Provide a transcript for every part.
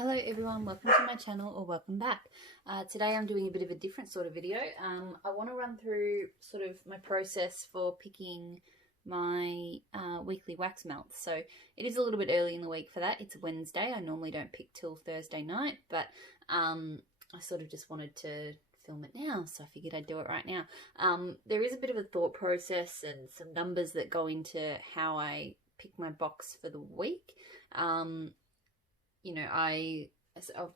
Hello everyone, welcome to my channel or welcome back. Today I'm doing a bit of a different sort of video. I want to run through sort of my process for picking my weekly wax melts. So it is a little bit early in the week for that. It's Wednesday. I normally don't pick till Thursday night, but I sort of just wanted to film it now, so I figured I'd do it right now. There is a bit of a thought process and some numbers that go into how I pick my box for the week. You know, I've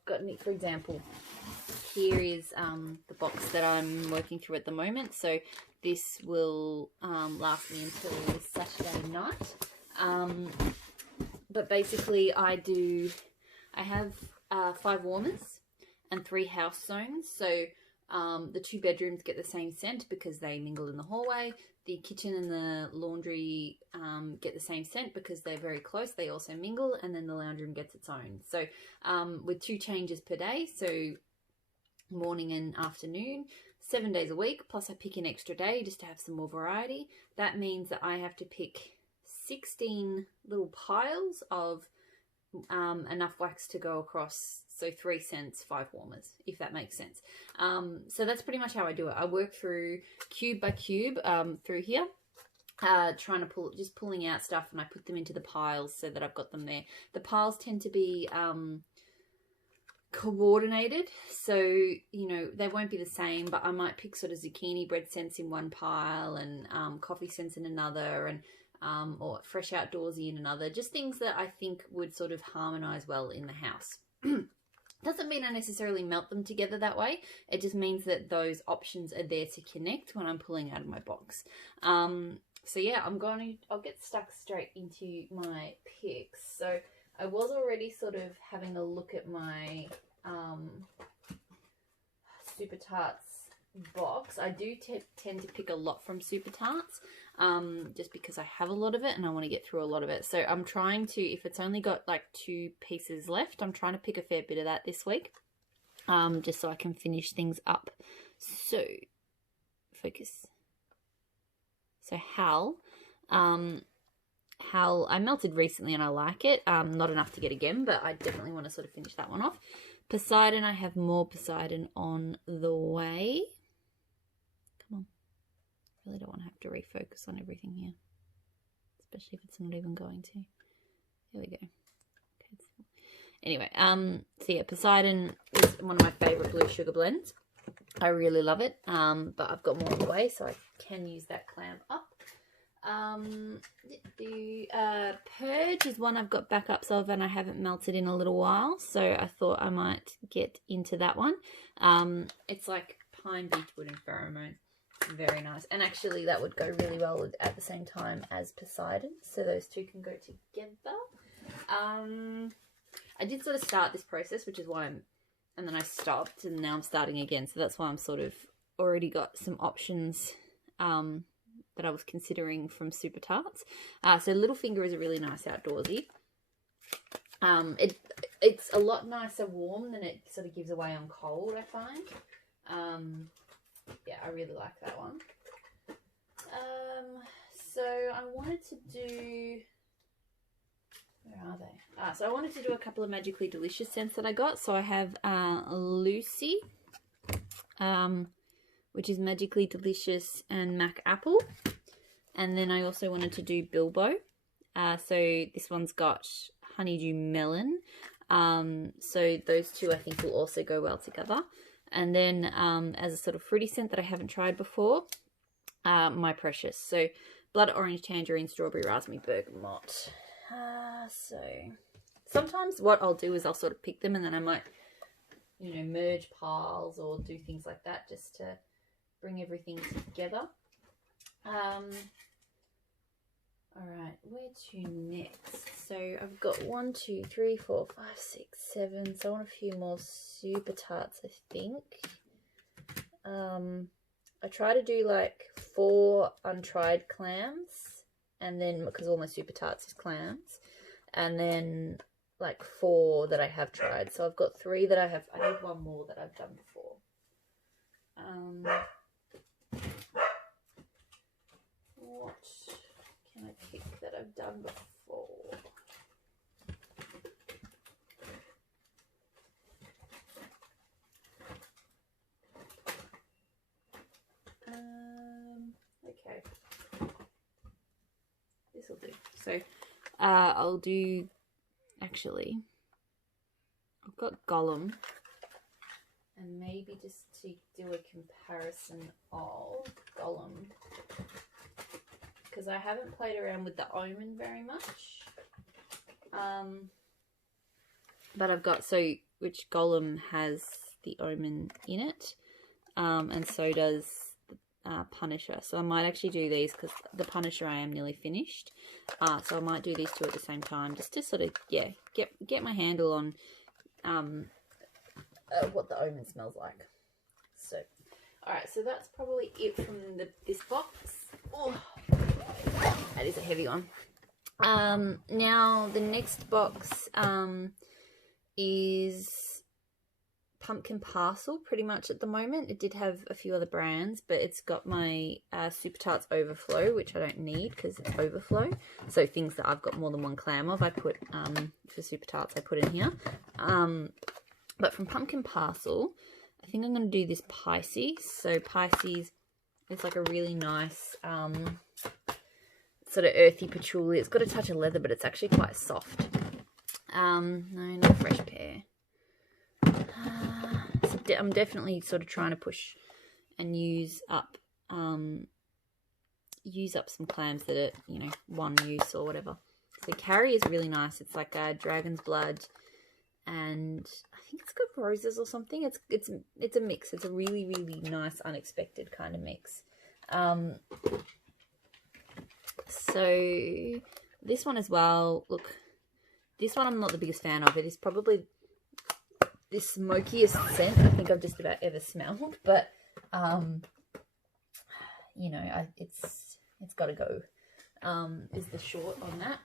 got, for example, here is the box that I'm working through at the moment. So this will last me until Saturday night. But basically I have 5 warmers and 3 house zones. So the 2 bedrooms get the same scent because they mingle in the hallway. The kitchen and the laundry get the same scent because they're very close. They also mingle, and then the lounge room gets its own. So with 2 changes per day, so morning and afternoon, 7 days a week, plus I pick an extra day just to have some more variety. That means that I have to pick 16 little piles of enough wax to go across, so 3 scents, 5 warmers, if that makes sense. So that's pretty much how I do it. I work through cube by cube through here, trying to pulling out stuff, and I put them into the piles so that I've got them there. The piles tend to be coordinated, so you know they won't be the same, but I might pick sort of zucchini bread scents in one pile and coffee scents in another, and or fresh outdoorsy in another, just things that I think would sort of harmonize well in the house. Doesn't mean I necessarily melt them together that way. It just means that those options are there to connect when I'm pulling out of my box. So yeah, I'll get stuck straight into my picks. So I was already sort of having a look at my Super Tarts box. I do tend to pick a lot from Super Tarts, just because I have a lot of it and I want to get through a lot of it. So I'm trying to, if it's only got like 2 pieces left, I'm trying to pick a fair bit of that this week, just so I can finish things up. So focus. So Hal I melted recently and I like it. Not enough to get again, but I definitely want to sort of finish that one off. Poseidon, I have more Poseidon on the way. Come on. I really don't want to have to refocus on everything here, especially if it's not even going to. There we go. Okay. Anyway, so yeah, Poseidon is one of my favorite blue sugar blends. I really love it, but I've got more on the way, so I can use that clam up. The Purge is one I've got backups of and I haven't melted in a little while, so I thought I might get into that one. It's like pine, beechwood and pheromone. Very nice, and actually that would go really well at the same time as Poseidon, so those 2 can go together. I did sort of start this process, which is why and then I stopped, and now I'm starting again, so that's why I'm sort of already got some options that I was considering from Super Tarts. So Littlefinger is a really nice outdoorsy. It's a lot nicer warm than it sort of gives away on cold, I find. Yeah, I really like that one. So I wanted to do... Where are they? So I wanted to do a couple of Magically Delicious scents that I got. So I have Lucy, which is Magically Delicious and Mac Apple. And then I also wanted to do Bilbo. So this one's got Honeydew Melon. So those 2 I think will also go well together. And then as a sort of fruity scent that I haven't tried before, My Precious. So Blood Orange, Tangerine, Strawberry, Raspberry, Bergamot. So sometimes what I'll do is I'll sort of pick them and then I might, you know, merge piles or do things like that just to bring everything together. Alright, where to next? So I've got 1, 2, 3, 4, 5, 6, 7. So I want a few more Super Tarts, I think. I try to do like 4 untried clams, and then because all my Super Tarts is clams, and then like 4 that I have tried. So I've got 3 that I need 1 more that I've done before. What can I pick that I've done before? So I'll do, actually, I've got Gollum, and maybe just to do a comparison of Gollum, because I haven't played around with the Omen very much. But I've got, which Gollum has the Omen in it, and so does Punisher. So I might actually do these because the Punisher I am nearly finished. So I might do these two at the same time, just to sort of, yeah, get my handle on what the Omen smells like. So, alright, so that's probably it from this box. Oh, that is a heavy one. Now the next box is Pumpkin Parcel, pretty much at the moment. It did have a few other brands, but it's got my Super Tarts Overflow, which I don't need because it's overflow. So things that I've got more than one clam of, I put, for Super Tarts, I put in here. But from Pumpkin Parcel, I think I'm going to do this Pisces. So Pisces, it's like a really nice sort of earthy patchouli. It's got a touch of leather, but it's actually quite soft. No, not Fresh Pear. So I'm definitely sort of trying to push and use up some clams that are, you know, one use or whatever. So Carrie is really nice. It's like a dragon's blood, and I think it's got roses or something. It's a mix. It's a really, really nice, unexpected kind of mix. So this one as well, look, this one I'm not the biggest fan of. It is probably the smokiest scent I think I've just about ever smelled, but you know, it's got to go, is the short on that.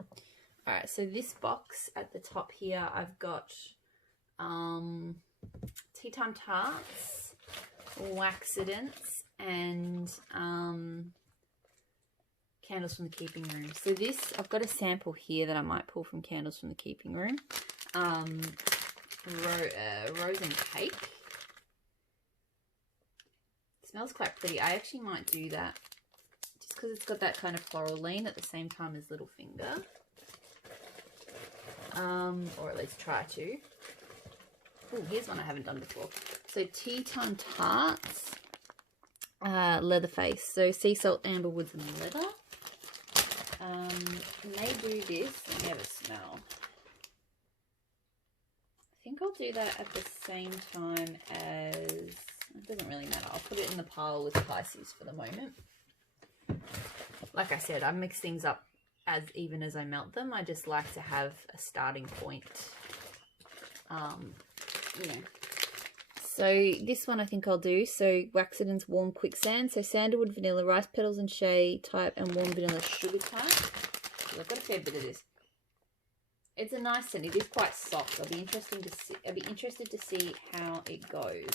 All right, so this box at the top here, I've got Tea Time Tarts, Waxidents, and Candles from the Keeping Room. So this, I've got a sample here that I might pull from Candles from the Keeping Room. Rose and Cake. It smells quite pretty. I actually might do that just because it's got that kind of floral lean at the same time as Littlefinger. Or at least try to. Oh, here's one I haven't done before. So Tea Time Tarts, Leatherface. So sea salt, amber woods, and leather. May do this. Let me have a smell. I think I'll do that at the same time as, it doesn't really matter. I'll put it in the pile with Pisces for the moment. Like I said, I mix things up as even as I melt them. I just like to have a starting point. You know. So this one I think I'll do. So Waxident's Warm Quicksand. So sandalwood, vanilla, rice petals and shea type, and warm vanilla sugar type. So I've got a fair bit of this. It's a nice scent. It is quite soft. I'll be interested to see how it goes.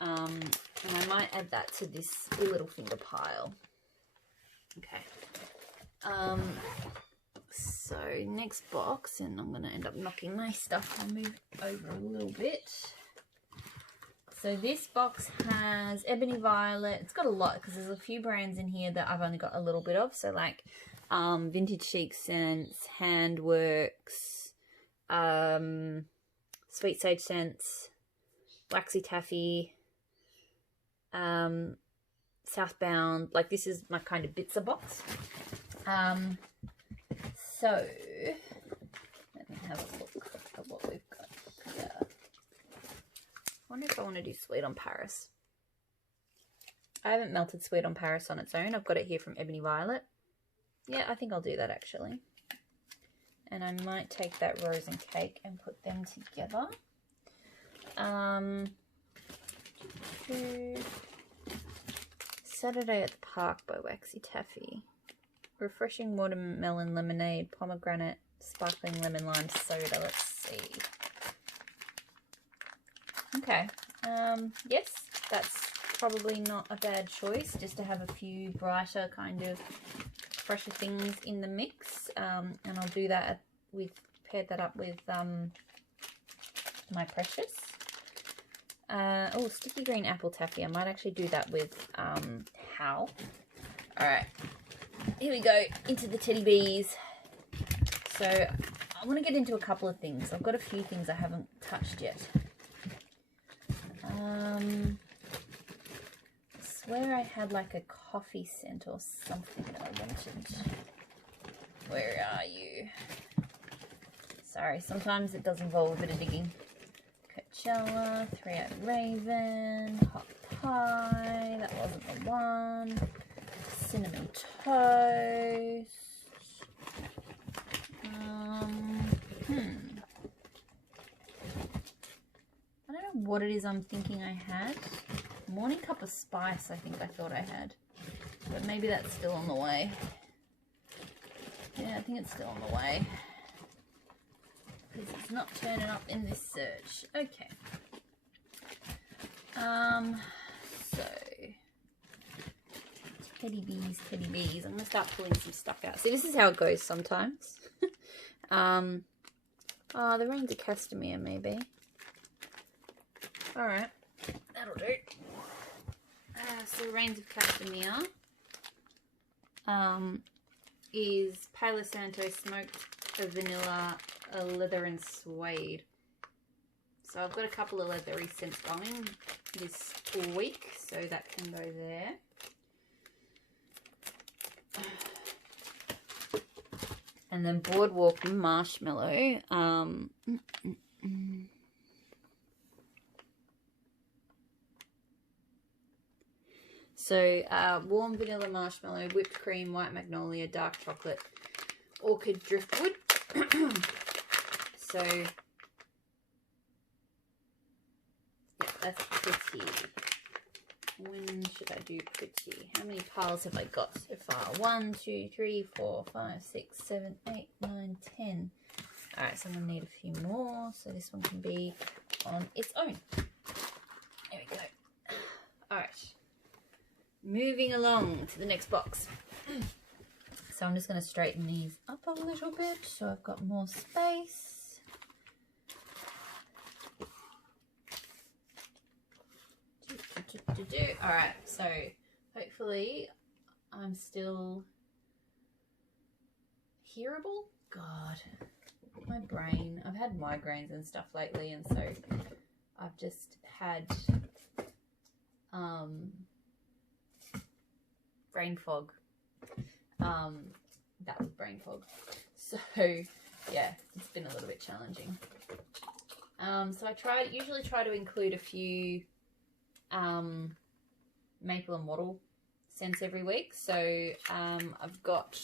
And I might add that to this Littlefinger pile. Okay. So next box, and I'm going to end up knocking my stuff. I'll move over a little bit. So this box has Ebony Violet. It's got a lot because there's a few brands in here that I've only got a little bit of. So like Vintage Chic Scents, Handworks, Sweet Sage Scents, Waxy Taffy, Southbound. Like this is my kind of Bitzer box. So let me have a look at what we've got here. I wonder if I want to do Sweet on Paris. I haven't melted Sweet on Paris on its own. I've got it here from Ebony Violet. Yeah, I think I'll do that actually. And I might take that Rose and Cake and put them together. Saturday at the Park by Waxy Taffy. Refreshing watermelon lemonade, pomegranate, sparkling lemon lime soda. Let's see. Okay. Yes, that's probably not a bad choice, just to have a few brighter kind of fresher things in the mix. And I'll do that paired that up with my Precious. Oh, Sticky Green Apple Taffy. I might actually do that with Howl. Alright. Here we go, into the Teddy Bees. So I want to get into a couple of things. I've got a few things I haven't touched yet. I swear I had like a coffee scent or something that I wanted. Where are you? Sorry, sometimes it does involve a bit of digging. Coachella, 3-Eyed Raven, Hot Pie, that wasn't the one. Cinnamon Toast. I don't know what it is I'm thinking I had. Morning Cup of Spice, I think I thought I had. But maybe that's still on the way. Yeah, I think it's still on the way. Because it's not turning up in this search. Okay. So teddy bees, teddy bees. I'm gonna start pulling some stuff out. See, this is how it goes sometimes. Oh, the Reigns of Castamere, maybe. Alright, that'll do. So Reigns of Castamere is Palo Santo smoked vanilla, leather and suede. So I've got a couple of leathery scents going this week, so that can go there. And then Boardwalk Marshmallow. So warm vanilla marshmallow, whipped cream, white magnolia, dark chocolate, orchid driftwood. So yeah, that's pretty. When should I do pretty? How many piles have I got so far? 1, 2, 3, 4, 5, 6, 7, 8, 9, 10. Alright, so I'm going to need a few more. So this one can be on its own. There we go. Alright. Moving along to the next box. So I'm just going to straighten these up a little bit so I've got more space. Alright, so hopefully I'm still hearable. God, my brain. I've had migraines and stuff lately, and so I've just had brain fog. That was brain fog. So yeah, it's been a little bit challenging. So I usually try to include a few maple and wattle scents every week. So I've got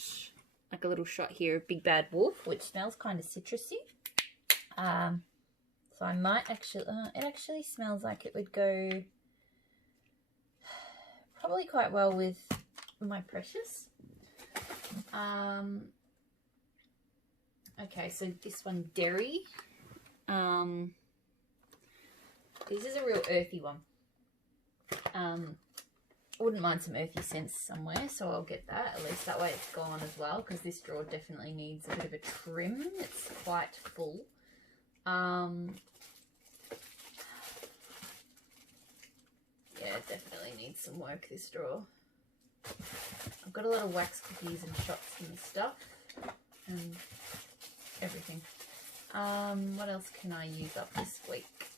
like a little shot here of Big Bad Wolf, which smells kind of citrusy. So I might actually, it actually smells like it would go probably quite well with My Precious. Okay, so this one, Derry. This is a real earthy one. I wouldn't mind some earthy scents somewhere, so I'll get that. At least that way it's gone as well, because this drawer definitely needs a bit of a trim. It's quite full. Yeah, it definitely needs some work, this drawer. I've got a lot of wax cookies and shots and stuff and everything. What else can I use up this week?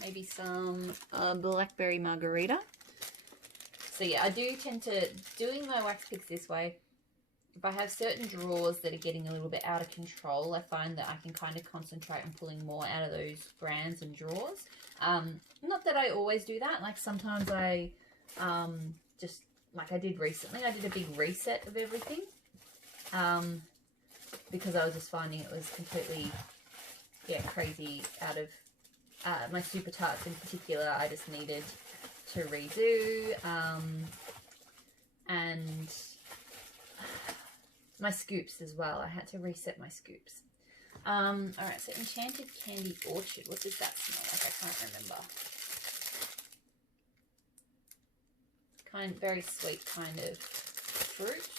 Maybe some blackberry margarita. So yeah, I do tend to, doing my wax picks this way, if I have certain drawers that are getting a little bit out of control, I find that I can kind of concentrate on pulling more out of those brands and drawers. Not that I always do that. Like sometimes I just, like I did recently, I did a big reset of everything. Because I was just finding it was completely, yeah, crazy out of my Super Tarts in particular. I just needed to redo, and my scoops as well. I had to reset my scoops. Alright, so Enchanted Candy Orchard. What does that smell like? I can't remember. Very sweet kind of fruit.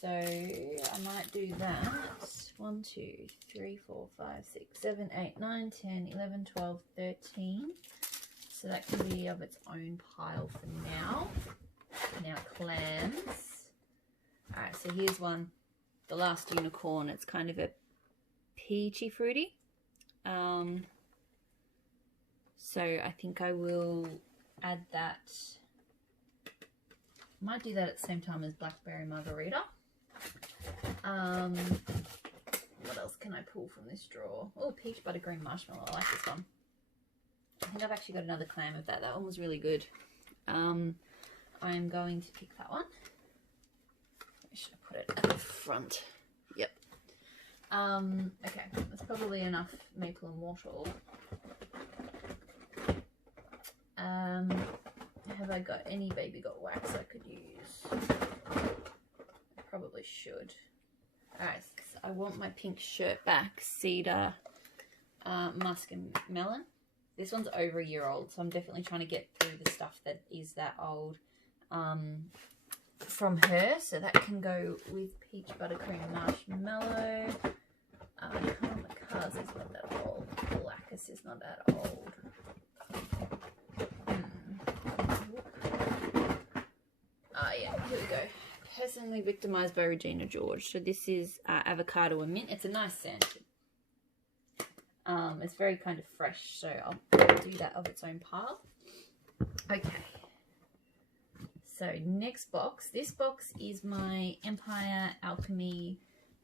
So I might do that. 1, 2, 3, 4, 5, 6, 7, 8, 9, 10, 11, 12, 13. So that can be of its own pile for now. Now clams. Alright, so here's one. The Last Unicorn. It's kind of a peachy fruity. So I think I will add that. Might do that at the same time as Blackberry Margarita. What else can I pull from this drawer? Oh, Peach Buttercream Marshmallow. I like this one. I think I've actually got another clam of that. That one was really good. I'm going to pick that one. Where should I put it? At the front. Yep. Okay, that's probably enough maple and wattle. Have I got any Baby Got Wax I could use? I probably should. Alright, so I want my pink shirt back, Cedar Musk and Melon. This one's over a year old, so I'm definitely trying to get through the stuff that is that old from her. So that can go with Peach Buttercream Marshmallow. Kamikaze is not that old. Blackus is not that old. Yeah, here we go. Personally Victimized by Regina George. So this is avocado and mint. It's a nice scent. It's very kind of fresh, so I'll do that of its own pile. Okay. So next box. This box is my Empire Alchemy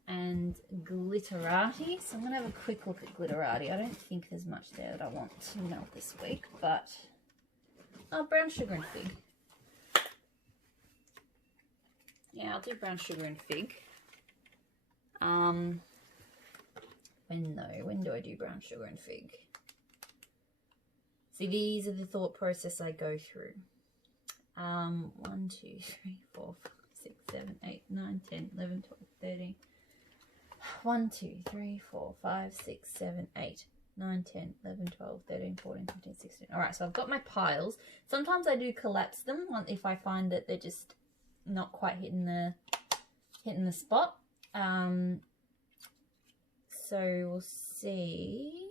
and Glitterati. So I'm going to have a quick look at Glitterati. I don't think there's much there that I want to melt this week, but... Oh, brown sugar and fig. Yeah, I'll do brown sugar and fig. When do I do brown sugar and fig? See, these are the thought process I go through. 1, 2, 3, 4, 5, 6, 7, 8, 9, 10, 11, 12, 13. 1, 2, 3, 4, 5, 6, 7, 8, 9, 10, 11, 12, 13, 14, 15, 16. Alright, so I've got my piles. Sometimes I do collapse them if I find that they're just not quite hitting the spot. So we'll see.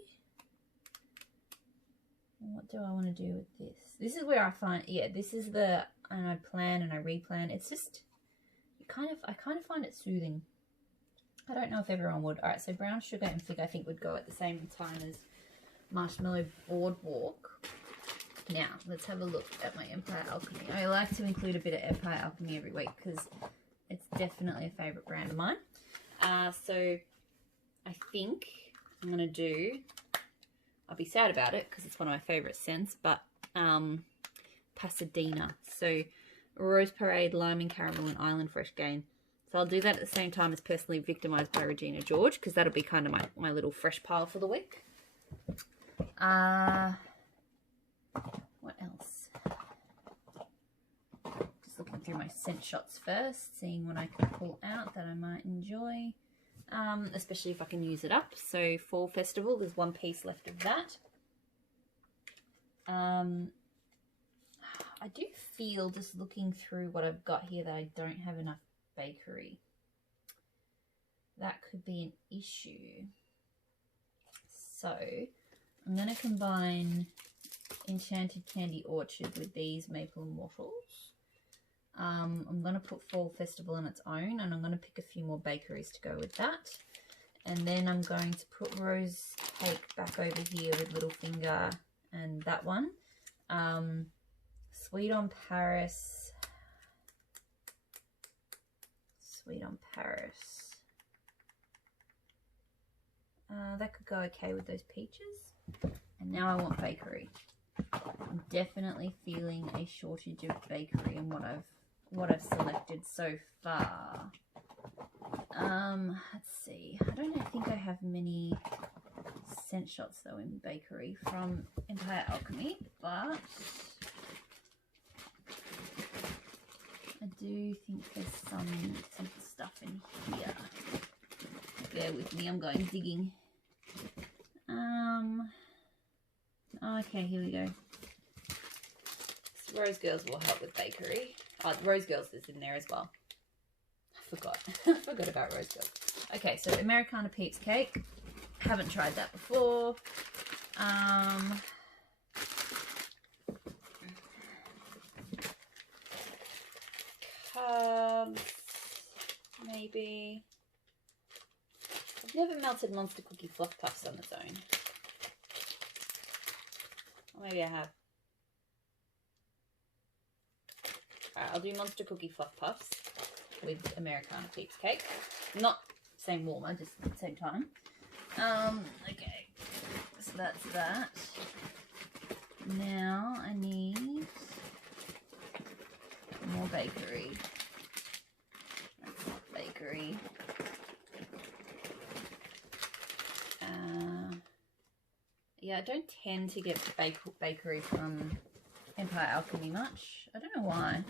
What do I want to do with this? This is where I find, yeah, this is the, and I plan and I replan. It's just, I kind of find it soothing. I don't know if everyone would. All right, so brown sugar and fig I think would go at the same time as Marshmallow Boardwalk. Now, let's have a look at my Empire Alchemy. I like to include a bit of Empire Alchemy every week because it's definitely a favourite brand of mine. So I think I'm going to do, I'll be sad about it because it's one of my favourite scents, but Pasadena. So Rose Parade, Lime and Caramel and Island Fresh Gain. So I'll do that at the same time as Personally Victimized by Regina George because that'll be kind of my little fresh pile for the week. What else? Just looking through my scent shots first, seeing what I can pull out that I might enjoy. Especially if I can use it up. So Fall Festival, there's one piece left of that. I do feel, just looking through what I've got here, that I don't have enough bakery. That could be an issue. So I'm going to combine Enchanted Candy Orchard with these maple and waffles. I'm going to put Fall Festival on its own, and I'm going to pick a few more bakeries to go with that. And then I'm going to put Rose Cake back over here with Littlefinger and that one. Sweet on Paris. Sweet on Paris. That could go okay with those peaches. And now I want bakery. I'm definitely feeling a shortage of bakery in what I've selected so far. Let's see. I don't think I have many scent shots though in bakery from Empire Alchemy, but I do think there's some stuff in here. Bear with me, I'm going digging. Okay, here we go. Rose Girls will help with bakery. Oh, Rose Girls is in there as well. I forgot. I forgot about Rose Girls. Okay, so Americana Peeps Cake. Haven't tried that before. Maybe. I've never melted Monster Cookie Fluff Puffs on its own. Or maybe I have. Alright, I'll do Monster Cookie Fluff Puffs with Americana Peeps Cake. Not same warmer, just at the same time. Okay. So that's that. Now I need more bakery. Bakery. Yeah, I don't tend to get bakery from Empire Alchemy much. I don't know why.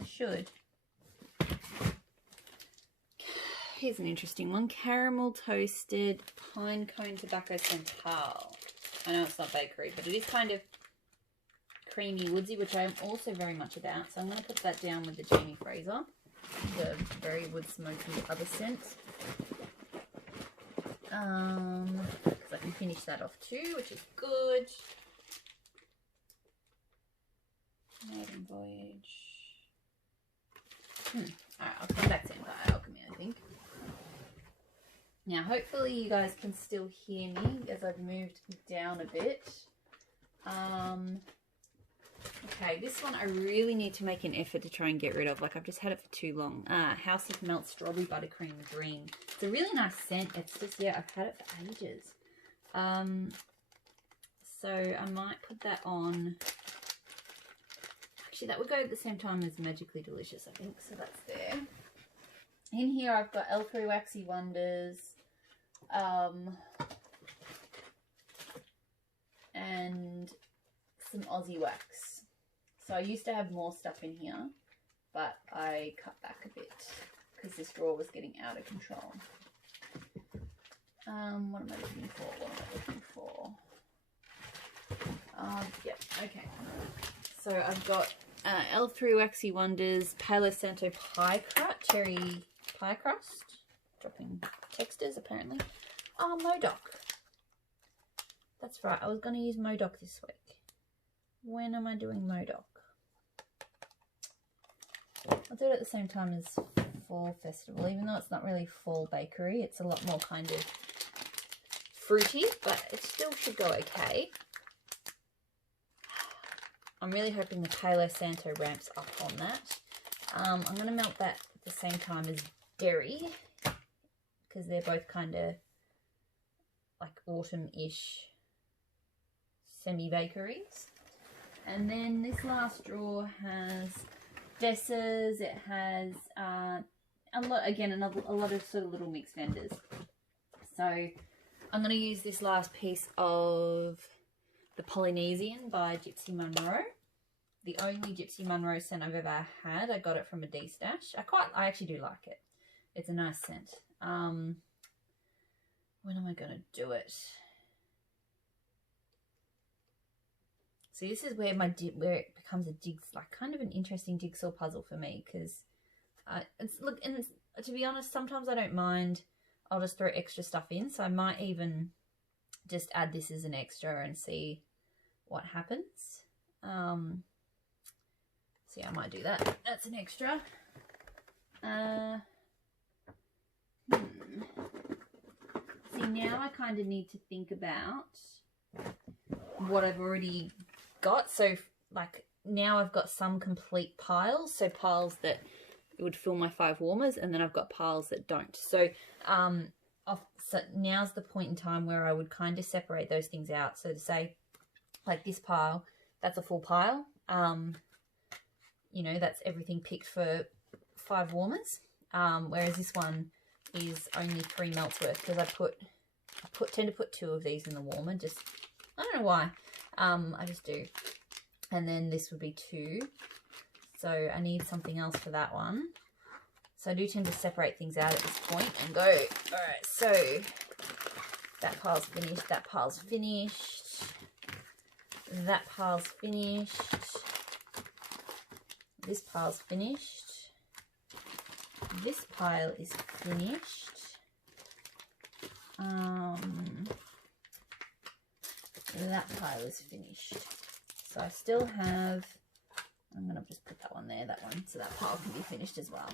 I should. Here's an interesting one. Caramel toasted pine cone tobacco santal. I know it's not bakery, but it is kind of creamy woodsy, which I am also very much about. So I'm going to put that down with the Jamie Fraser, the very wood smoky other scent. Because I can finish that off too, which is good. Maiden Voyage. Alright, I'll come back to Empire Alchemy, I think. Now, hopefully you guys can still hear me as I've moved down a bit. Okay, this one I really need to make an effort to try and get rid of. Like, I've just had it for too long. House of Melt Strawberry Buttercream Dream. It's a really nice scent. It's just, yeah, I've had it for ages. So I might put that on. Actually, that would go at the same time as Magically Delicious, I think. So that's there. In here, I've got L3 Waxy Wonders. And some Aussie Wax. So I used to have more stuff in here, but I cut back a bit because this drawer was getting out of control. What am I looking for? What am I looking for? Yep, okay. So I've got L3 Waxy Wonders, Palo Santo Pie Crust, Cherry Pie Crust. Dropping textures, apparently. Oh, Modoc. That's right, I was going to use Modoc this week. When am I doing Modoc? I'll do it at the same time as Fall Festival, even though it's not really fall bakery. It's a lot more kind of fruity, but it still should go okay. I'm really hoping the Palo Santo ramps up on that. I'm going to melt that at the same time as Derry, because they're both kind of like autumn-ish semi-bakeries. And then this last drawer has Dessers. It has a lot of sort of little mixed vendors. So I'm going to use this last piece of the Polynesian by Gypsy Monroe. The only Gypsy Monroe scent I've ever had. I got it from a D-Stash. I actually do like it. It's a nice scent. When am I going to do it? So this is where it becomes like kind of an interesting jigsaw puzzle for me, because to be honest, sometimes I don't mind. I'll just throw extra stuff in, so I might even just add this as an extra and see what happens. So yeah, I might do that. That's an extra. See, now I kind of need to think about what I've already got. So like now I've got some complete piles, so piles that it would fill my 5 warmers, and then I've got piles that don't. So so now's the point in time where I would kind of separate those things out. So to say, like this pile, that's a full pile. You know, that's everything picked for 5 warmers. Whereas this one is only 3 melts worth, because I tend to put 2 of these in the warmer. Just, I don't know why. I just do. And then this would be 2. So I need something else for that one. So I do tend to separate things out at this point and go, all right, so that pile's finished, that pile's finished, that pile's finished, this pile's finished, this pile is finished, that pile is finished. So I still have, I'm going to just put that one there, that one, so that pile can be finished as well.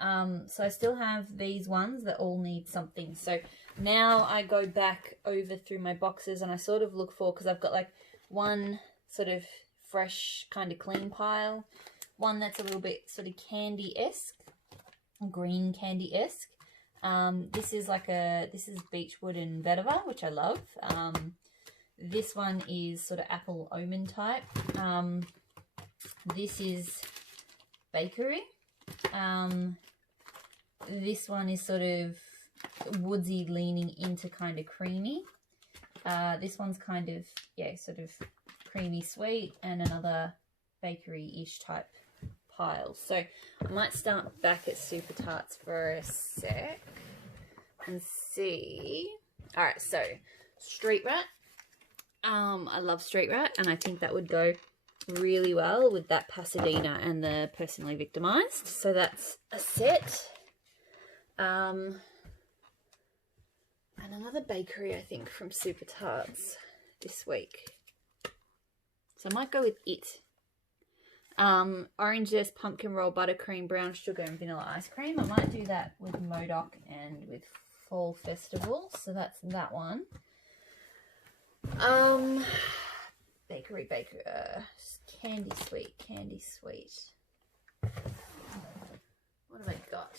So I still have these ones that all need something. So now I go back over through my boxes and I sort of look for, because I've got like one sort of fresh kind of clean pile, one that's a little bit sort of candy-esque, green candy-esque. This is Beechwood and Vetiver, which I love. This one is sort of apple almond type. This is bakery. This one is sort of woodsy, leaning into kind of creamy. This one's kind of, yeah, sort of creamy sweet, and another bakery-ish type pile. So I might start back at Super Tarts for a sec and see. All right, so Street Rat. I love Street Rat, and I think that would go really well with that Pasadena and the Personally Victimized. So that's a set. And another bakery, I think, from Super Tarts this week. So I might go with it. Orange Zest, pumpkin roll, buttercream, brown sugar, and vanilla ice cream. I might do that with Modoc and with Fall Festival. So that's that one. Bakery, candy sweet. What have I got?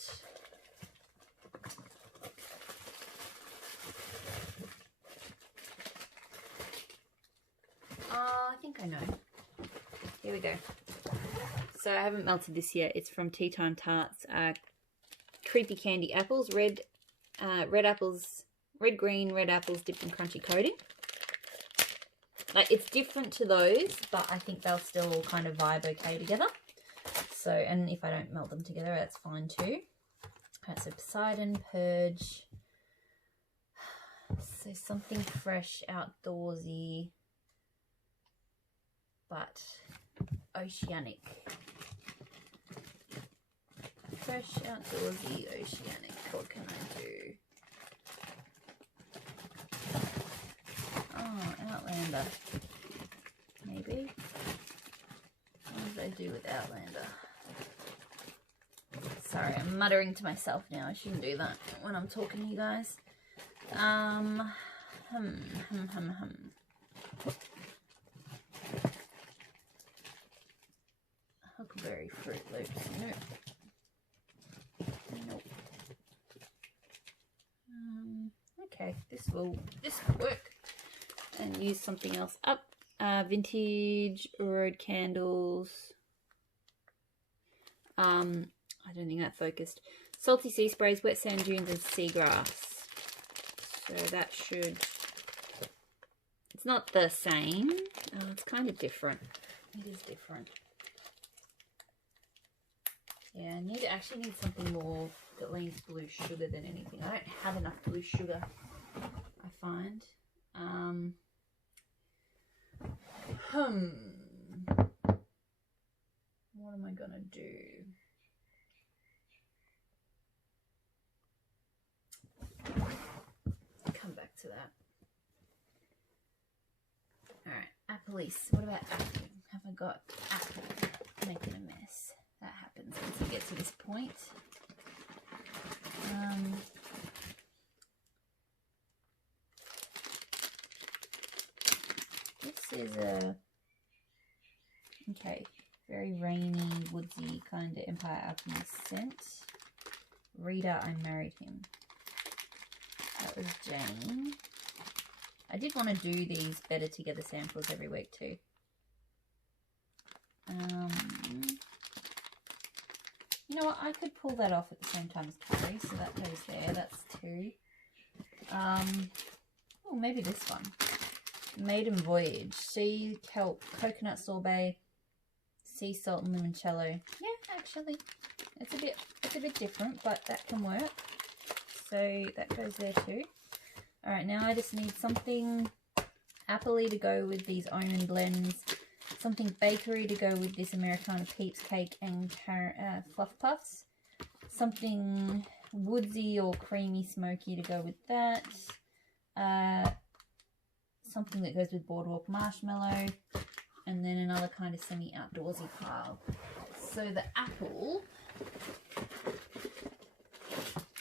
I think I know. Here we go. So I haven't melted this yet. It's from Tea Time Tarts. Creepy candy apples, red apples, green red apples dipped in crunchy coating. Like, it's different to those, but I think they'll still all kind of vibe okay together. So, and if I don't melt them together, that's fine too. Alright, so Poseidon, Purge. So something fresh, outdoorsy, but oceanic. Fresh, outdoorsy, oceanic. What can I do? Oh, Outlander. Maybe. What did I do with Outlander? Sorry, I'm muttering to myself now. I shouldn't do that when I'm talking to you guys. Huckleberry Fruit Loops. Nope. Okay, this will work. And use something else up. Vintage road candles. I don't think that focused. Salty sea sprays, wet sand dunes, and seagrass. So that should. It's not the same. It's kind of different. It is different. Yeah, I actually need something more that leans blue sugar than anything. I don't have enough blue sugar, I find. What am I gonna do? Come back to that. Alright, Appleese. What about apple? Have I got apple making a mess? That happens once you get to this point. This is a very rainy, woodsy kind of Empire Alchemist scent. Rita, I Married Him. That was Jane. I did want to do these Better Together samples every week too. You know what? I could pull that off at the same time as Carrie, so that goes there. That's 2. Oh, maybe this one. Maiden Voyage. Sea kelp, coconut sorbet, sea salt, and limoncello. Yeah, actually, it's a bit different, but that can work. So that goes there too. All right, now I just need something appley to go with these almond blends. Something bakery to go with this Americana Peeps cake and fluff puffs. Something woodsy or creamy smoky to go with that. Something that goes with boardwalk marshmallow. And then another kind of semi-outdoorsy pile. So the apple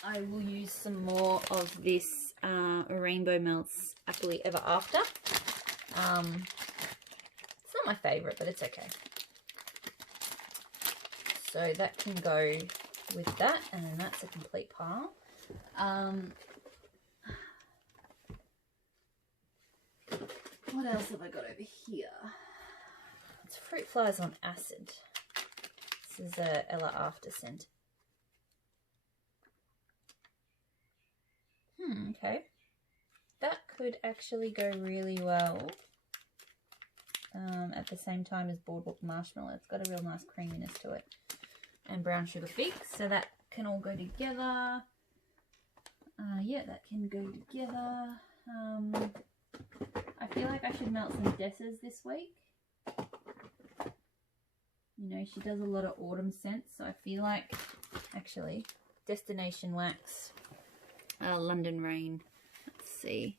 I will use some more of this Rainbow Melts Happily Ever After. It's not my favourite, but it's okay. So that can go with that, and then that's a complete pile. What else have I got over here? It's Fruit Flies on Acid. This is a Ella After scent. Okay. That could actually go really well at the same time as Boardwalk Marshmallow. It's got a real nice creaminess to it. And Brown Sugar Fig, so that can all go together. Yeah, that can go together. I feel like I should melt some Dessers this week. You know, she does a lot of autumn scents, so I feel like, actually, Destination Wax, London Rain. Let's see.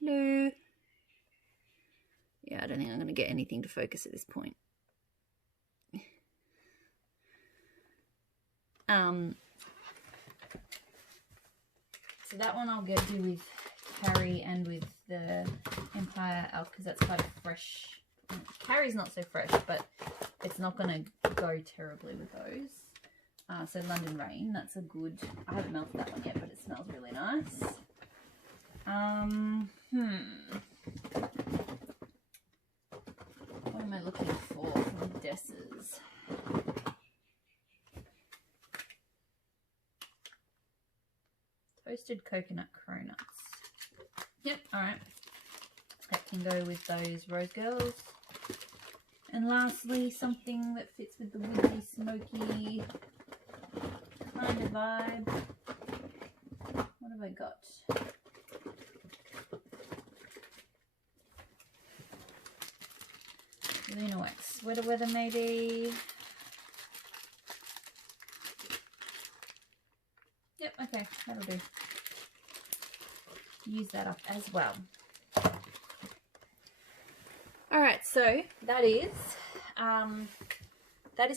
Hello. Yeah, I don't think I'm going to get anything to focus at this point. So that one I'll go do with Carrie and with the Empire Elf, because that's quite a fresh. Carrie's not so fresh, but it's not going to go terribly with those. So London Rain, that's a good. I haven't melted that one yet, but it smells really nice. What am I looking for from Dessers? Toasted coconut cronuts. Yep, alright. That can go with those Rose Girls. And lastly, something that fits with the woody, smoky kind of vibe. What have I got? Luna Wax. Sweater Weather maybe. Yep, okay, that'll do. Use that up as well. Alright, so that is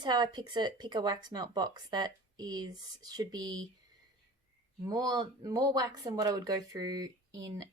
how I pick a wax melt box. That should be more wax than what I would go through in